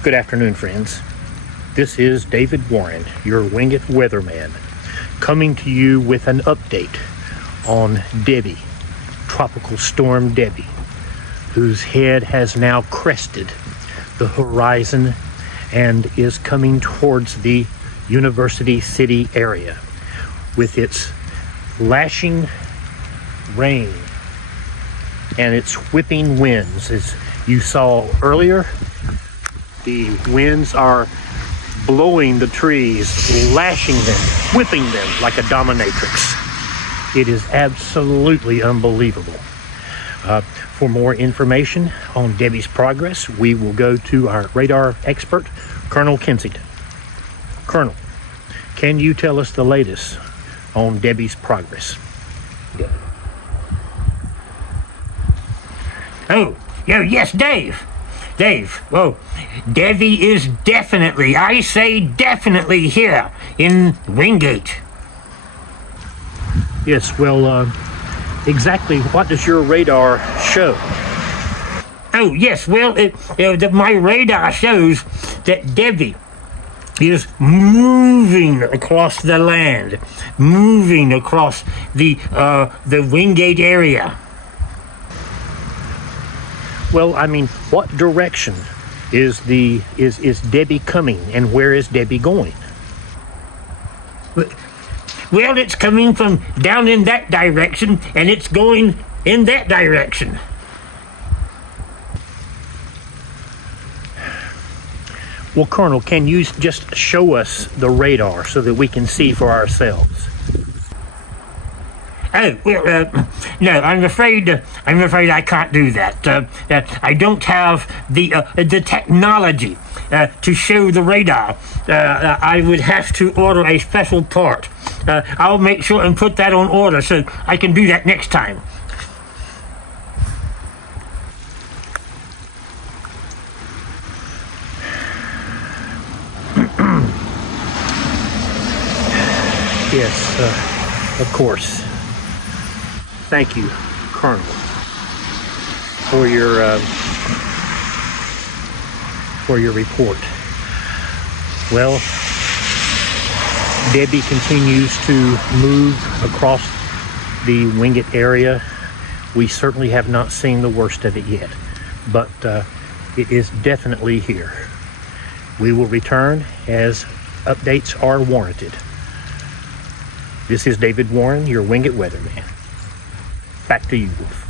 Good afternoon, friends. This is David Warren, your Winged Weatherman, coming to you with an update on Debbie, Tropical Storm Debbie, whose head has now crested the horizon and is coming towards the University City area with its lashing rain and its whipping winds. As you saw earlier, the winds are blowing the trees, lashing them, whipping them like a dominatrix. It is absolutely unbelievable. For more information on Debbie's progress, we will go to our radar expert, Colonel Kensington. Colonel, can you tell us the latest on Debbie's progress? Oh, yes, Dave, Debbie is definitely, I say definitely here in Wingate. Yes, well, exactly what does your radar show? Oh, yes, well, my radar shows that Debbie is moving across the land, moving across the Wingate area. Well, I mean, what direction is Debbie coming, and where is Debbie going? Well, it's coming from down in that direction, and it's going in that direction. Well, Colonel, can you just show us the radar so that we can see for ourselves? Oh, well, no, I'm afraid I can't do that. I don't have the technology to show the radar. I would have to order a special part. I'll make sure and put that on order so I can do that next time. Yes, of course. Thank you, Colonel, for your report. Well, Debbie continues to move across the Wingate area. We certainly have not seen the worst of it yet, but it is definitely here. We will return as updates are warranted. This is David Warren, your Wingate Weatherman. Back to you, Wolf.